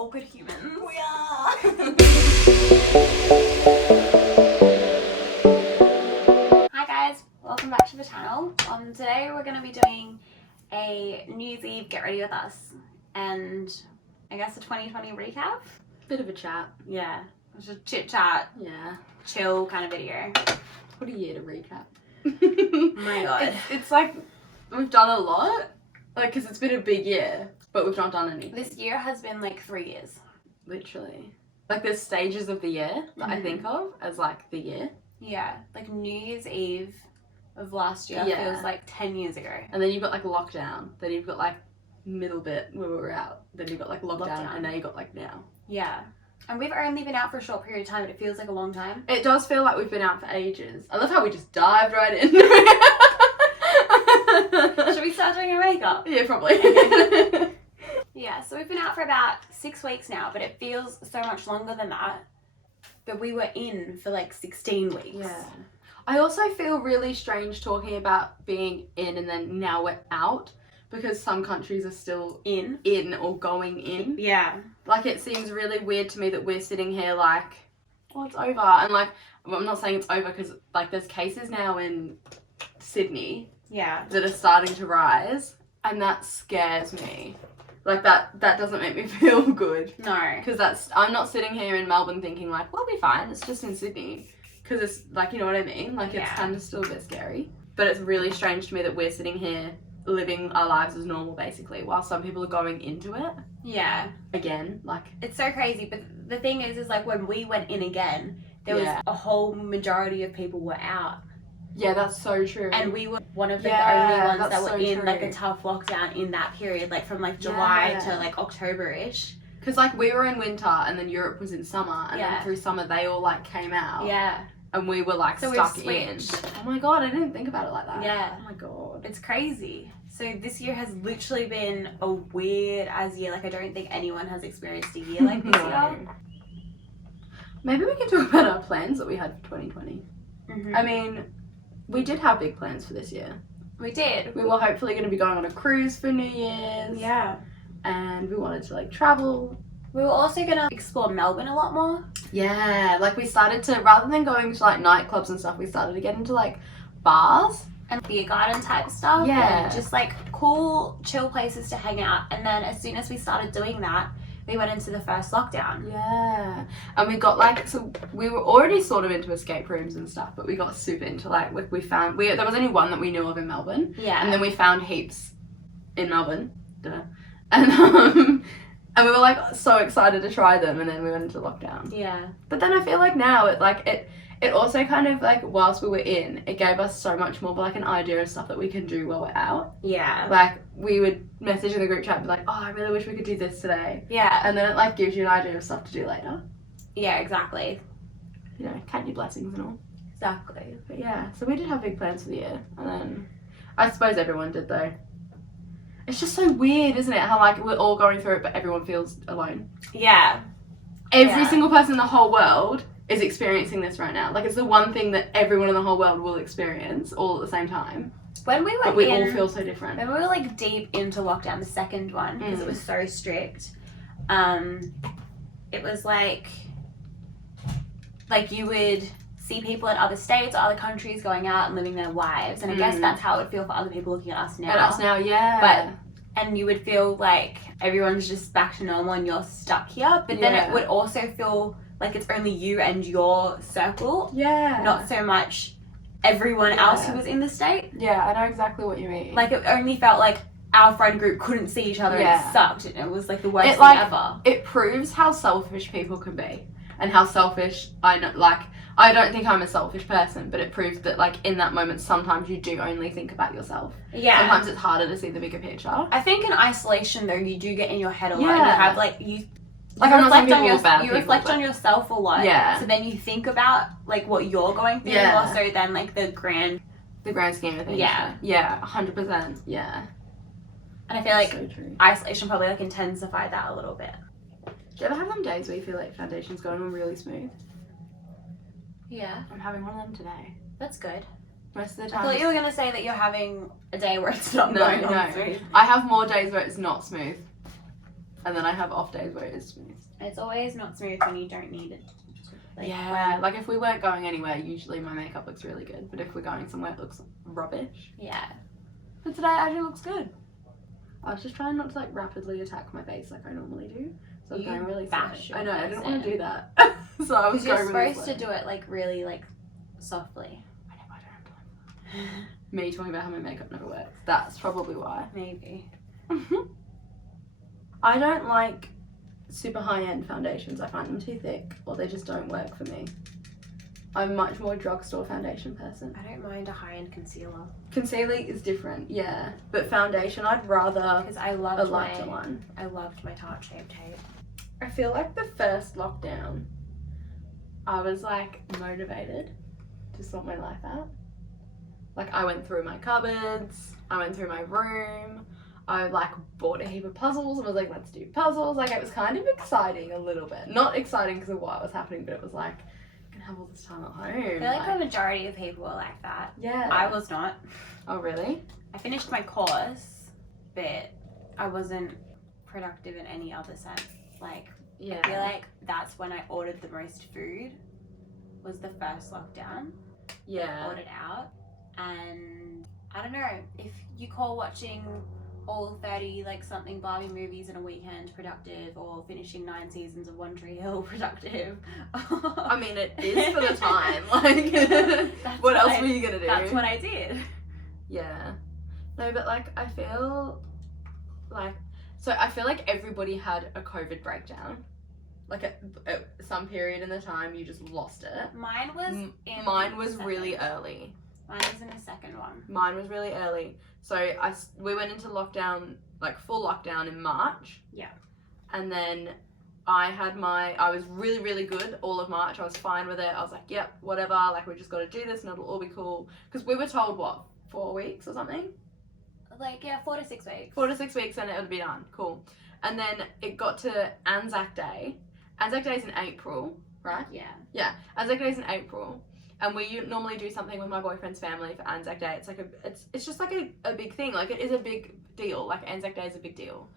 awkward humans. We are! Hi guys, welcome back to the channel. Today we're going to be doing a New Year's Eve get ready with us and I guess a 2020 recap. Bit of a chat. Yeah, it's just chit chat, Yeah. chill kind of video. What a year to recap. Oh my god. It's like we've done a lot, like, because it's been a big year, but we've not done anything. This year has been like 3 years. Literally. Like, there's stages of the year that I think of as, like, the year. Yeah, like New Year's Eve of last year feels like 10 years ago. And then you've got, like, lockdown. Then you've got, like, middle bit where we were out. Then you've got, like, lockdown. And now you've got, like, now. Yeah. And we've only been out for a short period of time, but it feels like a long time. It does feel like we've been out for ages. I love how we just dived right in. Should we start doing our makeup? Yeah, probably. Yeah, so we've been out for about 6 weeks now, but it feels so much longer than that. But we were in for like 16 weeks. Yeah. I also feel really strange talking about being in and then now we're out, because some countries are still in or going in. Yeah. Like, it seems really weird to me that we're sitting here like, oh, it's over. And like, well, I'm not saying it's over because like there's cases now in Sydney that are starting to rise, and that scares me. Like, that doesn't make me feel good. No. Because I'm not sitting here in Melbourne thinking like, we'll be fine, it's just in Sydney. Because it's like, you know what I mean? Like, it's kind of still a bit scary. But it's really strange to me that we're sitting here living our lives as normal, basically, while some people are going into it. Yeah. Again, like... It's so crazy, but the thing is like when we went in again, there was a whole majority of people were out. Yeah, that's so true. And we were one of the only ones that were so in true. like a tough lockdown in that period, like from like July to like October-ish. Because like we were in winter and then Europe was in summer, and then through summer they all like came out. Yeah. And we were like so stuck in. Oh my god, I didn't think about it like that. Yeah. Oh my god. It's crazy. So this year has literally been a weird as year. Like, I don't think anyone has experienced a year like this year. Maybe we can talk about our plans that we had for 2020. Mm-hmm. I mean, we did have big plans for this year. We did. We were hopefully going to be going on a cruise for New Year's. Yeah. And we wanted to like travel. We were also going to explore Melbourne a lot more. Yeah, like we started to, rather than going to like nightclubs and stuff, we started to get into like bars. And beer garden type stuff. Yeah. And just like cool, chill places to hang out. And then as soon as we started doing that, we went into the first lockdown. Yeah. And we got like, so we were already sort of into escape rooms and stuff, but we got super into like, we found, there was only one that we knew of in Melbourne. Yeah. And then we found heaps in Melbourne. Duh. And we were like so excited to try them, and then we went into lockdown. Yeah. But then I feel like now it also kind of like, whilst we were in, it gave us so much more like an idea of stuff that we can do while we're out. Yeah. Like, we would message in the group chat and be like, oh, I really wish we could do this today. Yeah. And then it like gives you an idea of stuff to do later. Yeah, exactly. You know, count your blessings and all. Exactly. But yeah, so we did have big plans for the year. And then, I suppose everyone did though. It's just so weird, isn't it? How like we're all going through it, but everyone feels alone. Yeah. Every single person in the whole world is experiencing this right now. Like, it's the one thing that everyone in the whole world will experience all at the same time. When we were but we all feel so different. When we were like deep into lockdown, the second one, because it was so strict, it was like you would see people in other states or other countries going out and living their lives, and I guess that's how it would feel for other people looking at us now. At us now, yeah. And you would feel like everyone's just back to normal and you're stuck here, but then it would also feel like it's only you and your circle. Yeah. Not so much everyone else who was in the state. Yeah, I know exactly what you mean. Like, it only felt like our friend group couldn't see each other and it sucked. And it was like the worst thing ever. It proves how selfish people can be, and how selfish I don't think I'm a selfish person, but it proves that like in that moment sometimes you do only think about yourself. Yeah. Sometimes it's harder to see the bigger picture. I think in isolation though, you do get in your head a lot. And you have like you reflect on yourself a lot. Yeah. So then you think about like what you're going through more so than like the grand scheme of things. Yeah. Yeah, 100%. Yeah. And I feel like so true. Isolation probably like intensified that a little bit. Do you ever have them days where you feel like foundation's going on really smooth? Yeah. I'm having one of them today. That's good. Most of the I time. thought you were going to say that you're having a day where it's not going on smooth. I have more days where it's not smooth. And then I have off days where it is smooth. It's always not smooth when you don't need it. Like, yeah, like if we weren't going anywhere, usually my makeup looks really good. But if we're going somewhere, it looks rubbish. Yeah. But today it actually looks good. I was just trying not to like rapidly attack my face like I normally do. So I was going really fast. I know, I didn't want to do that. So I was going really You're supposed to do it like really like softly. I know, I don't have time. Me talking about how my makeup never works. That's probably why. Maybe. I don't like super high-end foundations. I find them too thick or they just don't work for me. I'm much more a drugstore foundation person. I don't mind a high-end concealer. Concealer is different, yeah. But foundation, I'd rather because I loved a lighter one. I loved my Tarte Shape Tape. I feel like the first lockdown, I was like motivated to sort my life out. Like I went through my cupboards, I went through my room, I like bought a heap of puzzles and was like, let's do puzzles. Like it was kind of exciting a little bit. Not exciting because of what was happening, but it was like, I can have all this time at home. I feel like the majority of people were like that. Yeah. I was not. Oh really? I finished my course, but I wasn't productive in any other sense. Like, yeah. I feel like that's when I ordered the most food, was the first lockdown. Yeah. I ordered out. And I don't know, if you call watching all 30 like something Barbie movies in a weekend productive, or finishing 9 seasons of One Tree Hill productive. I mean, it is for the time. Like, what else were you gonna do? That's what I did. Yeah. No, but like I feel like everybody had a COVID breakdown. Like at some period in the time, you just lost it. Mine was really early. Mine was in the second one. Mine was really early. So we went into lockdown, like full lockdown in March. Yeah. And then I was really, really good all of March. I was fine with it. I was like, yep, whatever. Like we just got to do this and it'll all be cool. Because we were told, what, 4 weeks or something? Like, yeah, 4 to 6 weeks. 4 to 6 weeks and it would be done. Cool. And then it got to Anzac Day. Anzac Day is in April, right? Yeah. Yeah. Anzac Day is in April. And we normally do something with my boyfriend's family for Anzac Day. It's like it's just like a big thing. Like it is a big deal. Like Anzac Day is a big deal.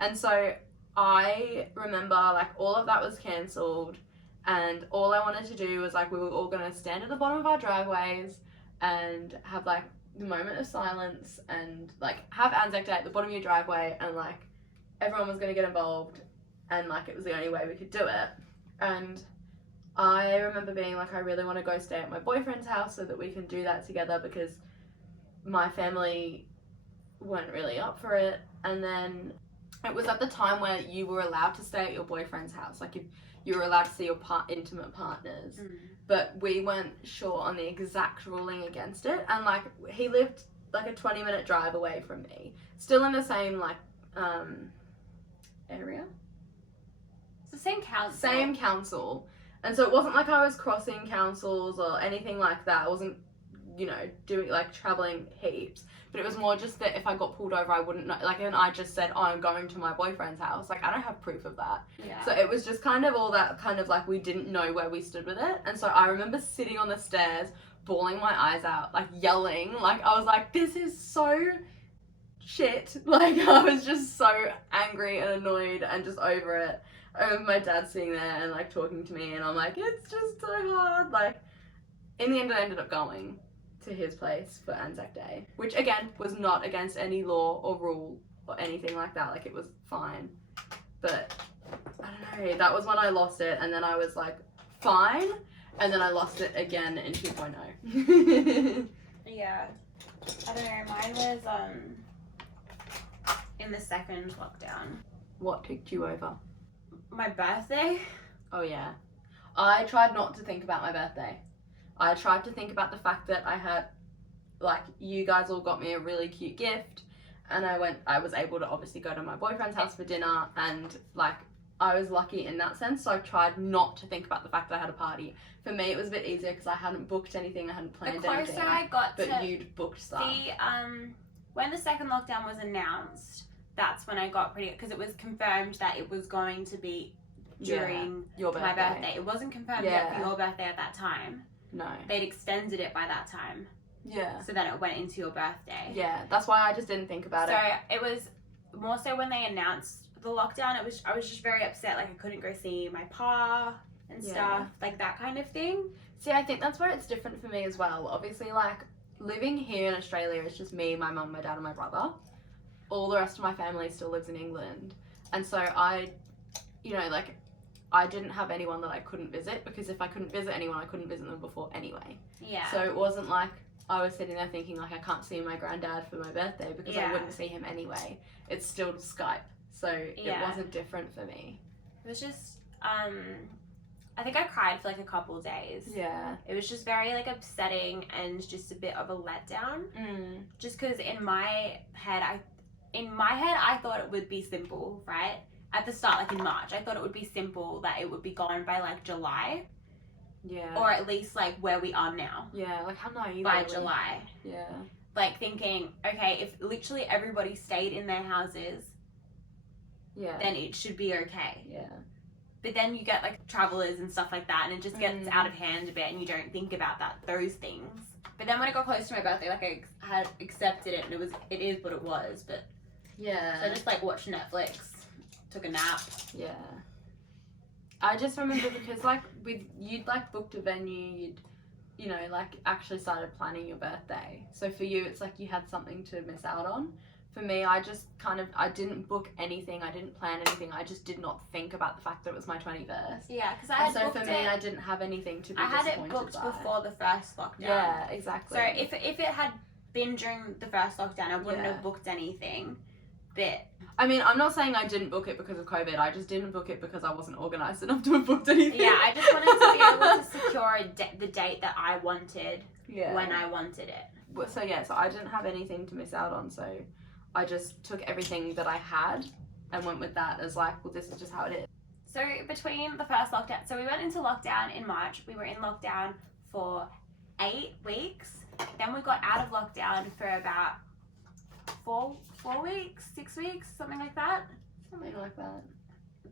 And so I remember like all of that was cancelled, and all I wanted to do was like we were all gonna stand at the bottom of our driveways and have like the moment of silence and like have Anzac Day at the bottom of your driveway, and like everyone was gonna get involved, and like it was the only way we could do it. And I remember being like, I really want to go stay at my boyfriend's house so that we can do that together, because my family weren't really up for it. And then it was at the time where you were allowed to stay at your boyfriend's house. Like you were allowed to see your intimate partners. But we weren't sure on the exact ruling against it. And like he lived like a 20-minute drive away from me. Still in the same like area. It's the same council. Same council. And so it wasn't like I was crossing councils or anything like that. I wasn't, doing like traveling heaps. But it was more just that if I got pulled over, I wouldn't know. Like, and I just said, oh, I'm going to my boyfriend's house. Like, I don't have proof of that. Yeah. So it was just kind of all that kind of like we didn't know where we stood with it. And so I remember sitting on the stairs, bawling my eyes out, like yelling. Like, I was like, this is so shit. Like, I was just so angry and annoyed and just over it. I remember my dad sitting there and like talking to me, and I'm like, it's just so hard. Like, in the end, I ended up going to his place for Anzac Day, which again was not against any law or rule or anything like that. Like, it was fine. But I don't know, that was when I lost it, and then I was like, fine, and then I lost it again in 2.0. Yeah. I don't know, mine was in the second lockdown. What ticked you over? My birthday. Oh yeah. I tried not to think about my birthday. I tried to think about the fact that I had, like, you guys all got me a really cute gift, and I was able to obviously go to my boyfriend's house for dinner, and like I was lucky in that sense. So I tried not to think about the fact that I had a party. For me, it was a bit easier because I hadn't booked anything, I hadn't planned anything. The closer I got but you'd booked stuff. When the second lockdown was announced, that's when I got pretty, because it was confirmed that it was going to be during your birthday. My birthday. It wasn't confirmed yet for your birthday at that time. No. They'd extended it by that time. Yeah. So then it went into your birthday. Yeah, that's why I just didn't think about it. So it was more so when they announced the lockdown, I was just very upset. Like, I couldn't go see my pa and stuff, like that kind of thing. See, I think that's where it's different for me as well. Obviously, like, living here in Australia is just me, my mum, my dad, and my brother. All the rest of my family still lives in England. And so I didn't have anyone that I couldn't visit, because if I couldn't visit anyone, I couldn't visit them before anyway. Yeah. So it wasn't like I was sitting there thinking, like, I can't see my granddad for my birthday because I wouldn't see him anyway. It's still Skype. So it wasn't different for me. It was just, I think I cried for like a couple of days. Yeah. It was just very like upsetting and just a bit of a letdown. Just because in my head, I thought it would be simple, right? At the start, like in March, I thought it would be simple, that it would be gone by like July. Yeah. Or at least like where we are now. Yeah, like how naive by July. Yeah. Like thinking, okay, if literally everybody stayed in their houses, then it should be okay. Yeah. But then you get like travelers and stuff like that, and it just gets out of hand a bit, and you don't think about those things. But then when it got close to my birthday, like I had accepted it, and it is what it was. But yeah, so I just like watched Netflix, took a nap. Yeah. I just remember because like you'd like booked a venue, you'd like actually started planning your birthday. So for you, it's like you had something to miss out on. For me, I just I didn't book anything, I didn't plan anything, I just did not think about the fact that it was my 21st. Yeah, because I had booked it. So for me, I didn't have anything to be disappointed by. I had it booked before the first lockdown. Yeah, exactly. So if it had been during the first lockdown, I wouldn't have booked anything. But I mean, I'm not saying I didn't book it because of COVID, I just didn't book it because I wasn't organised enough to have booked anything. Yeah, I just wanted to be able to secure the date that I wanted when I wanted it. So yeah, so I didn't have anything to miss out on, so I just took everything that I had and went with that as like, well, this is just how it is. So between the first lockdown, so we went into lockdown in March. We were in lockdown for 8 weeks. Then we got out of lockdown for about 4 weeks, 6 weeks, something like that. Something like that.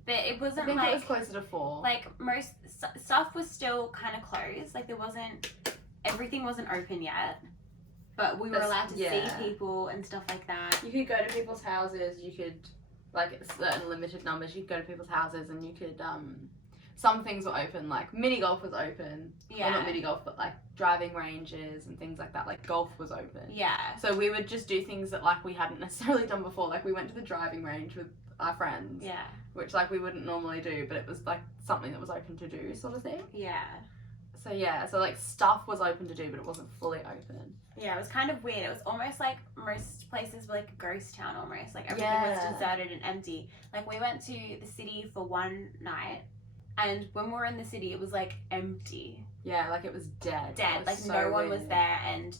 But it wasn't I think like... it was closer to 4. Like most stuff was still kind of closed. Like everything wasn't open yet. But we were allowed to see people and stuff like that. You could go to people's houses, you could, like, certain limited numbers, you could go to people's houses and you could, some things were open, like, mini golf was open. Yeah. Well, not mini golf, but, like, driving ranges and things like that. Like, golf was open. Yeah. So we would just do things that, like, we hadn't necessarily done before. Like, we went to the driving range with our friends. Yeah. Which, like, we wouldn't normally do, but it was, like, something that was open to do sort of thing. Yeah. So, yeah. So, like, stuff was open to do, but it wasn't fully open. Yeah, it was kind of weird. It was almost like most places were like a ghost town almost. Like everything was deserted and empty. Like we went to the city for one night, and when we were in the city, it was like empty. Yeah, like it was dead. Dead. Like so no one was there, and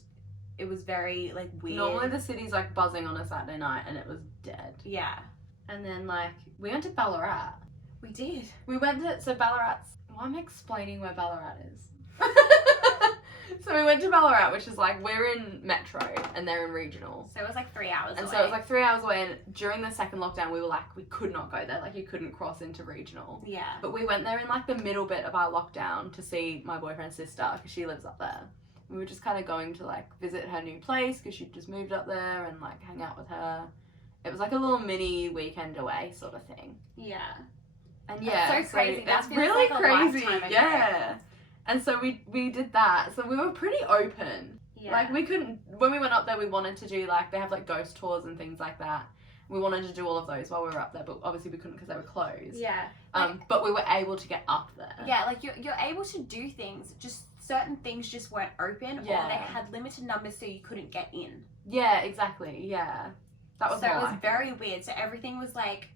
it was very like weird. Normally the city's like buzzing on a Saturday night, and it was dead. Yeah. And then like we went to Ballarat. We did. We went to Ballarat's. Well, I'm explaining where Ballarat is. So we went to Ballarat, which is like, we're in Metro and they're in Regional. So it was like 3 hours away. And so it was like 3 hours away, and during the second lockdown we were like, we could not go there, like you couldn't cross into Regional. Yeah. But we went there in like the middle bit of our lockdown to see my boyfriend's sister, because she lives up there. We were just kind of going to like visit her new place, because she'd just moved up there, and like hang out with her. It was like a little mini weekend away sort of thing. Yeah. And yeah, that's so crazy. That's really like crazy. Yeah. And so we did that. So we were pretty open. Yeah. Like we couldn't, when we went up there, we wanted to do like, they have like ghost tours and things like that. We wanted to do all of those while we were up there, but obviously we couldn't because they were closed. Yeah. But we were able to get up there. Yeah, like you're able to do things, just certain things just weren't open, or they had limited numbers so you couldn't get in. Yeah, exactly. Yeah. That was so it was very weird. So everything was like,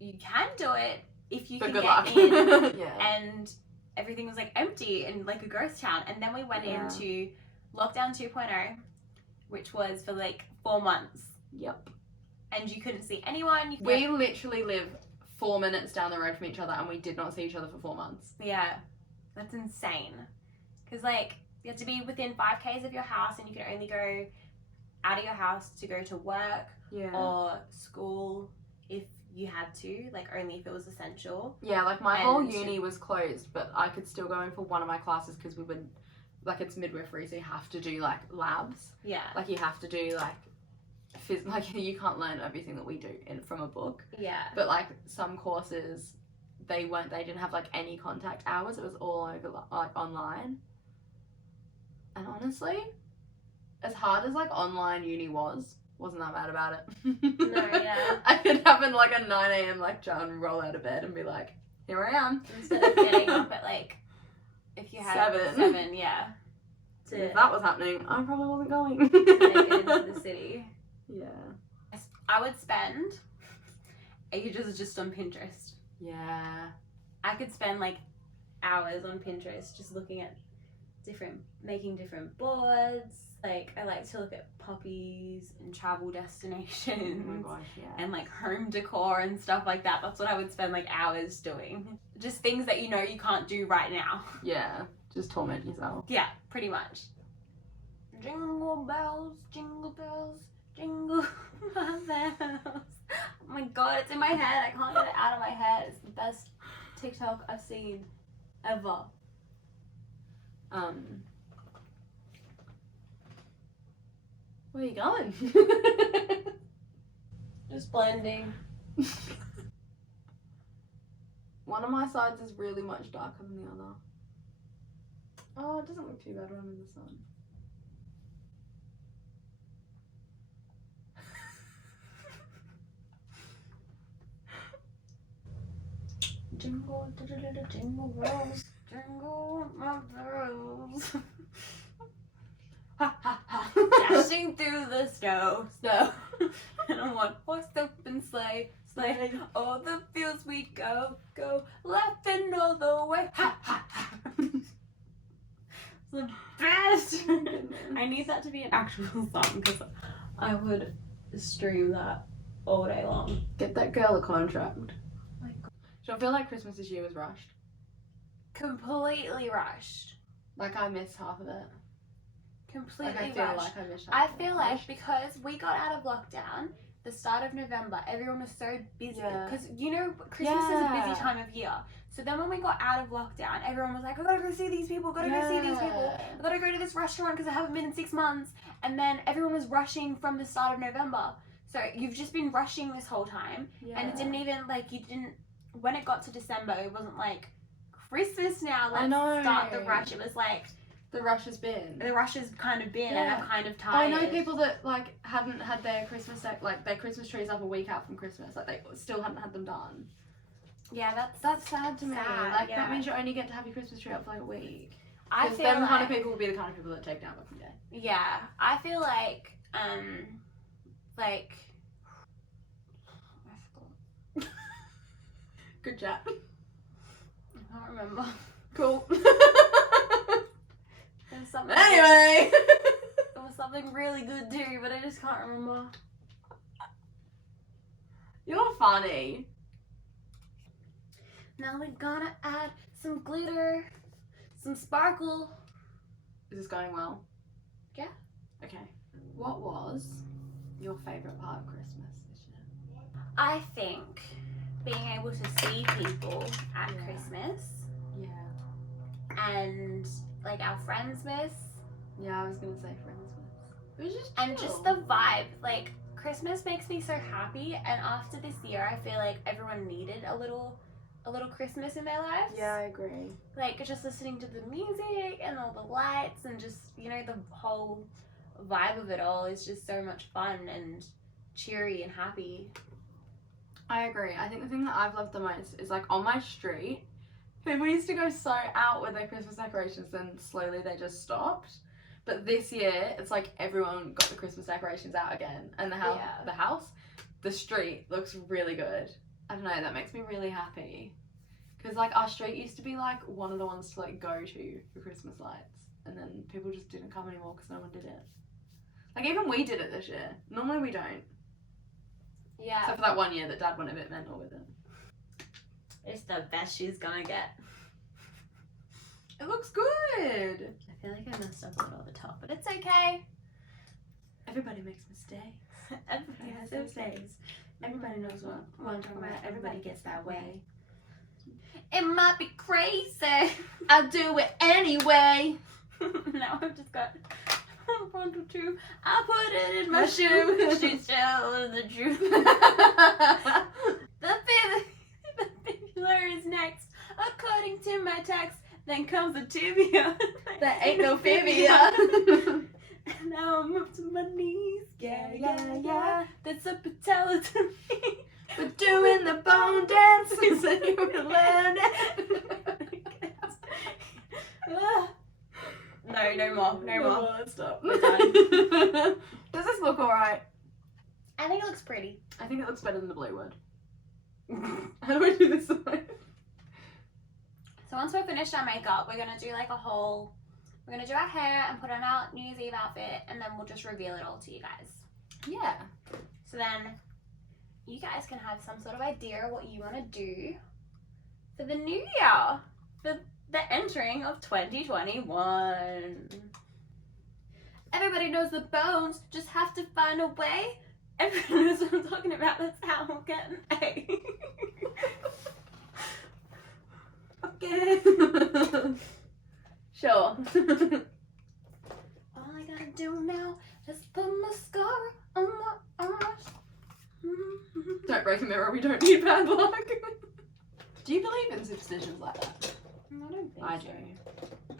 you can do it if you but can good get luck. in. Yeah. And everything was like empty and like a ghost town. And then we went into lockdown 2.0, which was for like 4 months. Yep. And you couldn't see anyone. We literally live 4 minutes down the road from each other, and we did not see each other for 4 months. Yeah. That's insane. Because like, you have to be within 5 k's of your house, and you can only go out of your house to go to work or school if you had to, like only if it was essential. Yeah, like my whole uni was closed, but I could still go in for one of my classes because we would, like, it's midwifery, so you have to do like labs. Yeah. Like you have to do like like you can't learn everything that we do from a book. Yeah. But like some courses, they didn't have like any contact hours. It was all over like online. And honestly, as hard as like online uni wasn't that bad about it. No, yeah. I could have like a 9 a.m. lecture and roll out of bed and be like, here I am. Instead of getting up at like, if you had 7, yeah. If that was happening, I probably wasn't going. To make it into the city. Yeah. I would spend ages just on Pinterest. Yeah. I could spend like hours on Pinterest just looking at making different boards. Like, I like to look at puppies and travel destinations. Oh my gosh, yeah. And like home decor and stuff like that. That's what I would spend like hours doing. Just things that you know you can't do right now. Yeah. Just torment yourself. Yeah, pretty much. Jingle bells, jingle bells. Oh my god, it's in my head. I can't get it out of my head. It's the best TikTok I've seen ever. Where are you going? Just blending. One of my sides is really much darker than the other. Oh, it doesn't look too bad when I'm in the sun. Jingle, jingle bells, jingle my bells. Dashing through the snow. And on one horse open sleigh. All the fields we go, laughing all the way. It's the best. I need that to be an actual song because I would stream that all day long. Get that girl a contract. Oh my god. Do you feel like Christmas this year was rushed? Completely rushed. Like I missed half of it. Completely like I feel rushed. like I missed half I of it. feel like because we got out of lockdown, the start of November, everyone was so busy. Because, you know, Christmas is a busy time of year. So then when we got out of lockdown, everyone was like, I gotta go see these people, I gotta go to this restaurant because I haven't been in 6 months. And then everyone was rushing from the start of November. So you've just been rushing this whole time. And it didn't even, like, when it got to December, it wasn't like, Christmas now, let's start the rush. It was like, the rush has been. The rush has kind of been, and I'm kind of I tired. know people that like hadn't had their Christmas their Christmas trees up a week out from Christmas. Like they still hadn't had them done. Yeah, that's sad to me. Like that means you only get to have your Christmas tree up for like a week. I feel them kind of people will be the kind of people that take down Boxing Day. Yeah, I feel like Good chat. I can't remember. Cool. Something anyway. There was something really good too, but I just can't remember. You're funny. Now we're gonna add some glitter, some sparkle. Is this going well? Yeah. Okay. What was your favourite part of Christmas this year? I think being able to see people at Christmas. Yeah. And like our Friendsmas. Yeah, I was gonna say Friendsmas. It was just chill. And just the vibe. Like Christmas makes me so happy, and after this year I feel like everyone needed a little Christmas in their lives. Yeah, I agree. Like just listening to the music and all the lights and just, you know, the whole vibe of it all is just so much fun and cheery and happy. I agree. I think the thing that I've loved the most is like on my street, people used to go so out with their Christmas decorations, then slowly they just stopped. But this year, it's like everyone got the Christmas decorations out again. And the street looks really good. I don't know, that makes me really happy. Because like our street used to be like one of the ones to like go to for Christmas lights. And then people just didn't come anymore because no one did it. Like even we did it this year. Normally we don't. Yeah. Except for that one year that Dad went a bit mental with it. It's the best she's gonna get. It looks good. I feel like I messed up a little at the top, but it's okay. Everybody makes mistakes. Everybody has those days. Everybody knows what I'm talking about. Everybody gets that way. It might be crazy. I'll do it anyway. Now I've just got frontal tube. I put it in my shoe. She's telling the truth. The fibula is next, according to my text. Then comes the tibia. There ain't no fibia. And now I'm up to my knees. Yeah, yeah, yeah. That's a patella to me. We're doing the bone dance. We said you would learn it. No, no more. No more. Let's stop. We're done. Does this look alright? I think it looks pretty. I think it looks better than the blue word. How do I do this one? So once we're finished our makeup, we're gonna do like a whole. We're gonna do our hair and put on our New Year's Eve outfit, and then we'll just reveal it all to you guys. Yeah. So then, you guys can have some sort of idea of what you want to do for the new year, for the entering of 2021. Everybody knows the bones just have to find a way. Everyone knows what I'm talking about. That's how we'll get an A. Okay. Sure. All I gotta do now is put mascara on my eyes. Don't break a mirror, we don't need bad luck. Do you believe in superstitions like that? I don't think I so. do.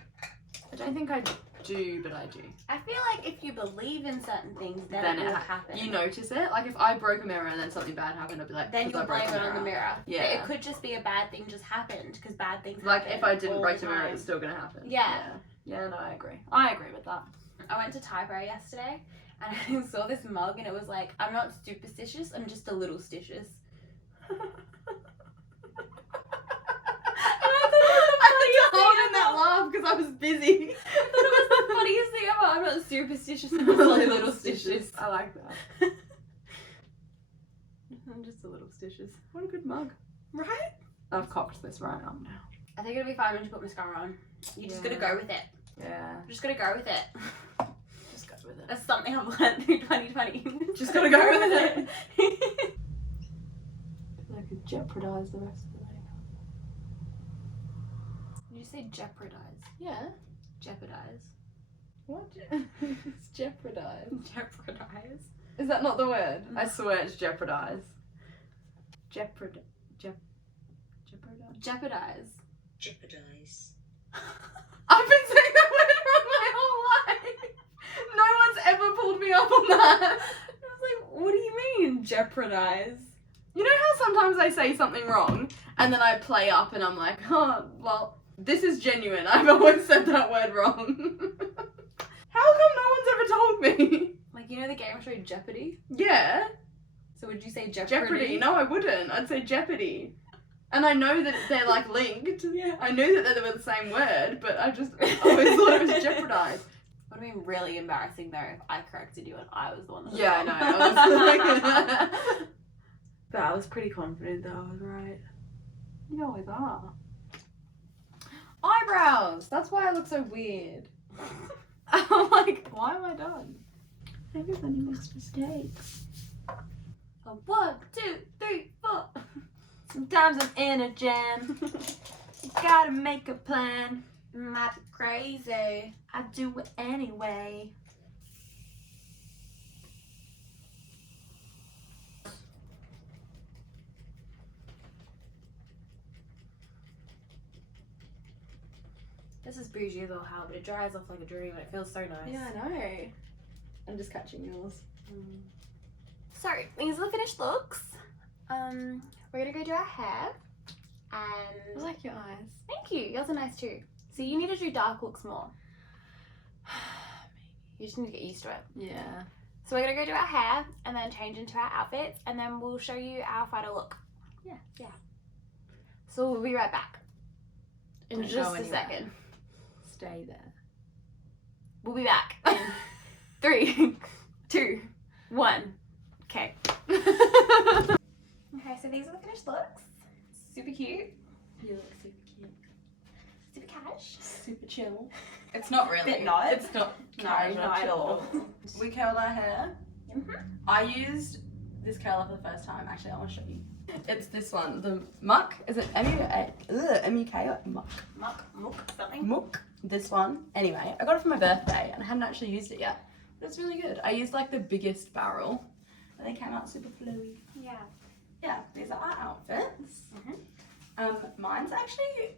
I don't think I do, but I do. I feel like if you believe in certain things, then it will happen. You notice it? Like if I broke a mirror and then something bad happened, I'd be like, then "'Cause I you'll broke blame a it on the mirror. Yeah. But it could just be a bad thing just happened, because bad things Like happen if I didn't all break the the mirror, time. it's still gonna happen. Yeah. Yeah, no, I agree. I agree with that. I went to Typo yesterday and I saw this mug and it was like, I'm not superstitious, I'm just a little stitious. That laugh because I was busy. I thought it was the funniest thing ever. I'm not superstitious, I'm just a little stitious. I like that. I'm just a little stitious. What a good mug. Right? I've cocked this right up now. I think it'll be fine when you put mascara on. You just gotta go with it. Yeah. You just gotta go with it. Just go with it. That's something I've learned through 2020. Just gotta go with it. I could jeopardize the rest of the makeup. Did you say jeopardize? Yeah. Jeopardize. What? It's jeopardize. Jeopardize. Is that not the word? I swear it's jeopardize. Jeopardize. Jeopardize. Jeopardize. I've been saying that word wrong my whole life. No one's ever pulled me up on that. I was like, what do you mean, jeopardize? You know how sometimes I say something wrong and then I play up and I'm like, oh, well, this is genuine. I've always said that word wrong. How come no one's ever told me? Like, you know the game show Jeopardy? Yeah. So would you say Jeopardy? Jeopardy. No, I wouldn't. I'd say Jeopardy. And I know that they're like linked. Yeah. I knew that they were the same word, but I just always thought it was jeopardize. Would have been really embarrassing though if I corrected you and I was the one that was Yeah, I wrong. know. I was like, but I was pretty confident that I was right. You always are. Eyebrows. That's why I look so weird. I'm like, why am I done? Everybody makes mistakes. 1, 2, 3, 4. Sometimes I'm in a jam. You gotta make a plan. Might be crazy. I do it anyway. This is bougie as all hell, but it dries off like a dream and it feels so nice. Yeah, I know. I'm just catching yours. So, these are the finished looks. We're gonna go do our hair. And I like your eyes. thank you. Yours are nice too. So you need to do dark looks more. You just need to get used to it. Yeah. So we're gonna go do our hair and then change into our outfits and then we'll show you our final look. Yeah. So we'll be right back. In Don't just go a anywhere. second. Stay there. We'll be back. In 3, 2, 1. Okay. Okay, so these are the finished looks. Super cute. You look super cute. Super cash. Super chill. It's not really. Bit not. It's not. No, Carriage, not at all. We curled our hair. Mm-hmm. I used this curler for the first time. Actually, I want to show you. It's this one. The Muck. Is it M-U-K or Muck? Muck, something. Muck. This one. Anyway, I got it for my birthday and I hadn't actually used it yet. It's really good. I used like the biggest barrel. And they came out super flowy. Yeah. Yeah, these are our outfits. Mine's actually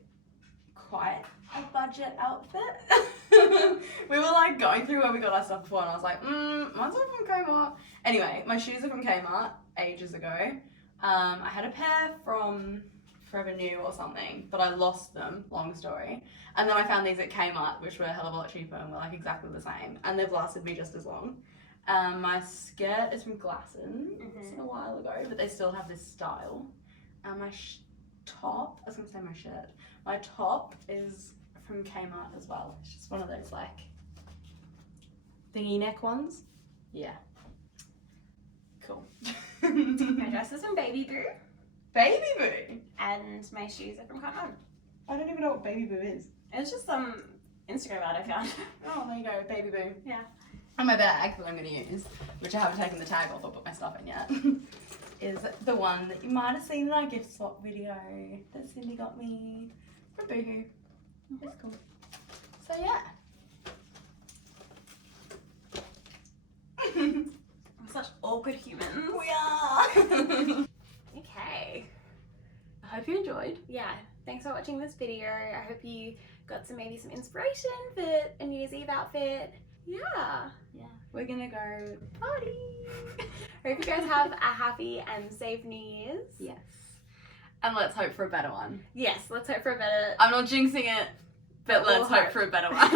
quite a budget outfit. We were like going through where we got our stuff before and I was like, mine's not from Kmart. Anyway, my shoes are from Kmart ages ago. I had a pair from Forever New or something, but I lost them, long story. And then I found these at Kmart, which were a hell of a lot cheaper and were like exactly the same. And they've lasted me just as long. My skirt is from Glassons a while ago, but they still have this style. And my top, I was going to say my shirt. My top is from Kmart as well. It's just one of those like thingy neck ones. Yeah. Cool. My dress is from Baby Boo. Baby Boo? And my shoes are from Cotton. I don't even know what Baby Boo is. It's just some Instagram ad I found. Oh, there you go, Baby Boo. Yeah. And my bag that I'm going to use, which I haven't taken the tag off or put my stuff in yet, is the one that you might have seen in our gift swap video that Cindy got me from Boohoo. It's cool. So yeah. We're such awkward humans. We are! Okay. I hope you enjoyed. Yeah. Thanks for watching this video. I hope you got maybe some inspiration for a New Year's Eve outfit. Yeah. Yeah. We're gonna go party. Hope you guys have a happy and safe New Year's. Yes. And let's hope for a better one. Yes, let's hope for a better... I'm not jinxing it, but let's hope for a better one.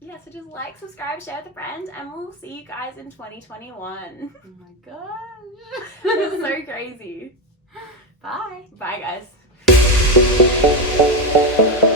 Yeah, so just like, subscribe, share with a friend, and we'll see you guys in 2021. Oh my gosh. It's so crazy. Bye. Bye, guys.